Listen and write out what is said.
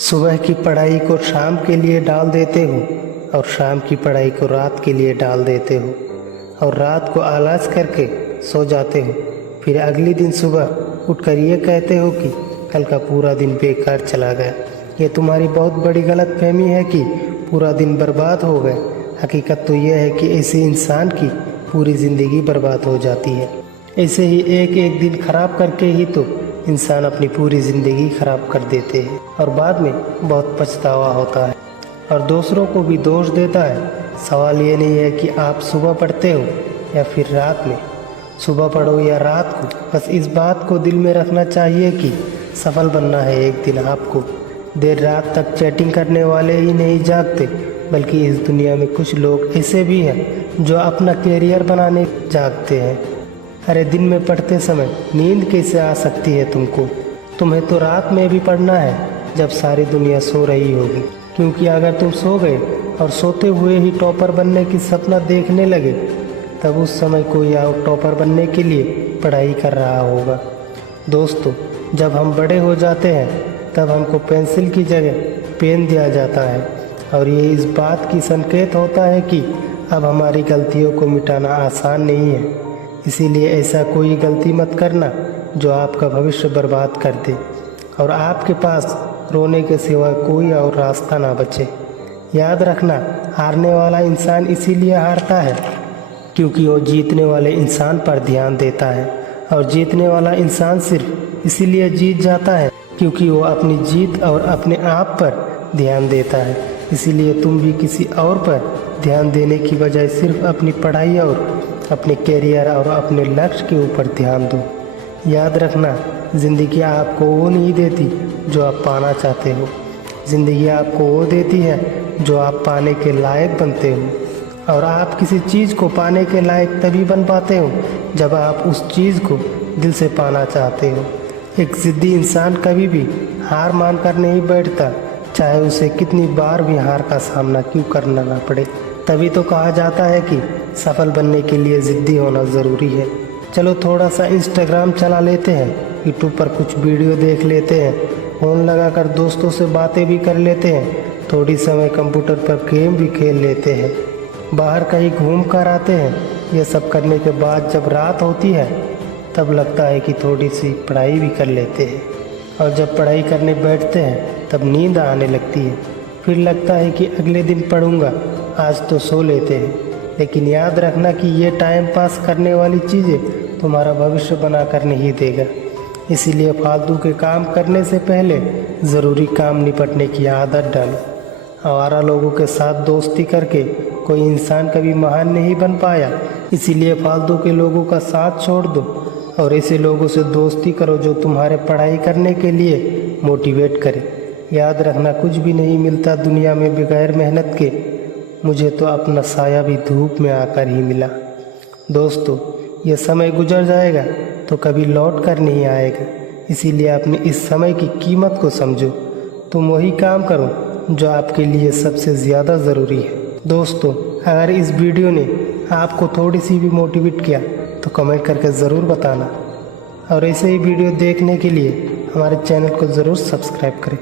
सुबह की पढ़ाई को शाम के लिए डाल देते हो और शाम की पढ़ाई को रात के लिए डाल देते हो और रात को आलस करके सो जाते हो। फिर अगले दिन सुबह उठकर ये कहते हो कि कल का पूरा दिन बेकार चला गया। ये तुम्हारी बहुत बड़ी गलतफहमी है कि पूरा दिन बर्बाद हो गया। हकीकत तो यह है कि ऐसे इंसान की पूरी ज़िंदगी बर्बाद हो जाती है। ऐसे ही एक एक दिन खराब करके ही तो इंसान अपनी पूरी ज़िंदगी खराब कर देते हैं और बाद में बहुत पछतावा होता है और दूसरों को भी दोष देता है। सवाल ये नहीं है कि आप सुबह पढ़ते हो या फिर रात में, सुबह पढ़ो या रात को, बस इस बात को दिल में रखना चाहिए कि सफल बनना है एक दिन आपको। देर रात तक चैटिंग करने वाले ही नहीं जागते, बल्कि इस दुनिया में कुछ लोग ऐसे भी हैं जो अपना कैरियर बनाने जागते हैं। अरे दिन में पढ़ते समय नींद कैसे आ सकती है तुमको? तुम्हें तो रात में भी पढ़ना है जब सारी दुनिया सो रही होगी, क्योंकि अगर तुम सो गए और सोते हुए ही टॉपर बनने की सपना देखने लगे तब उस समय कोई और टॉपर बनने के लिए पढ़ाई कर रहा होगा। दोस्तों, जब हम बड़े हो जाते हैं तब हमको पेंसिल की जगह पेन दिया जाता है और ये इस बात की संकेत होता है कि अब हमारी गलतियों को मिटाना आसान नहीं है। इसीलिए ऐसा कोई गलती मत करना जो आपका भविष्य बर्बाद कर दे और आपके पास रोने के सिवा कोई और रास्ता ना बचे। याद रखना, हारने वाला इंसान इसीलिए हारता है क्योंकि वो जीतने वाले इंसान पर ध्यान देता है और जीतने वाला इंसान सिर्फ इसीलिए जीत जाता है क्योंकि वो अपनी जीत और अपने आप पर ध्यान देता है। इसीलिए तुम भी किसी और पर ध्यान देने की बजाय सिर्फ अपनी पढ़ाई और अपने कैरियर और अपने लक्ष्य के ऊपर ध्यान दो। याद रखना, ज़िंदगी आपको वो नहीं देती जो आप पाना चाहते हो, ज़िंदगी आपको वो देती है जो आप पाने के लायक बनते हो। और आप किसी चीज़ को पाने के लायक तभी बन पाते हो जब आप उस चीज़ को दिल से पाना चाहते हो। एक ज़िद्दी इंसान कभी भी हार मान कर नहीं बैठता, चाहे उसे कितनी बार भी हार का सामना क्यों करना ना पड़े। तभी तो कहा जाता है कि सफल बनने के लिए ज़िद्दी होना ज़रूरी है। चलो थोड़ा सा इंस्टाग्राम चला लेते हैं, यूट्यूब पर कुछ वीडियो देख लेते हैं, फ़ोन लगाकर दोस्तों से बातें भी कर लेते हैं, थोड़ी समय कंप्यूटर पर गेम भी खेल लेते हैं, बाहर कहीं घूम कर आते हैं। ये सब करने के बाद जब रात होती है तब लगता है कि थोड़ी सी पढ़ाई भी कर लेते हैं और जब पढ़ाई करने बैठते हैं तब नींद आने लगती है। फिर लगता है कि अगले दिन पढ़ूंगा, आज तो सो लेते हैं। लेकिन याद रखना कि ये टाइम पास करने वाली चीज़ें तुम्हारा भविष्य बना कर नहीं देगा। इसीलिए फालतू के काम करने से पहले ज़रूरी काम निपटने की आदत डालो। आवारा लोगों के साथ दोस्ती करके कोई इंसान कभी महान नहीं बन पाया। इसीलिए फालतू के लोगों का साथ छोड़ दो और ऐसे लोगों से दोस्ती करो जो तुम्हारे पढ़ाई करने के लिए मोटिवेट करे। याद रखना, कुछ भी नहीं मिलता दुनिया में बगैर मेहनत के। मुझे तो अपना साया भी धूप में आकर ही मिला। दोस्तों, ये समय गुजर जाएगा तो कभी लौट कर नहीं आएगा। इसीलिए अपने इस समय की कीमत को समझो। तुम वही काम करो जो आपके लिए सबसे ज़्यादा ज़रूरी है। दोस्तों, अगर इस वीडियो ने आपको थोड़ी सी भी मोटिवेट किया तो कमेंट करके ज़रूर बताना और ऐसे ही वीडियो देखने के लिए हमारे चैनल को ज़रूर सब्सक्राइब करें।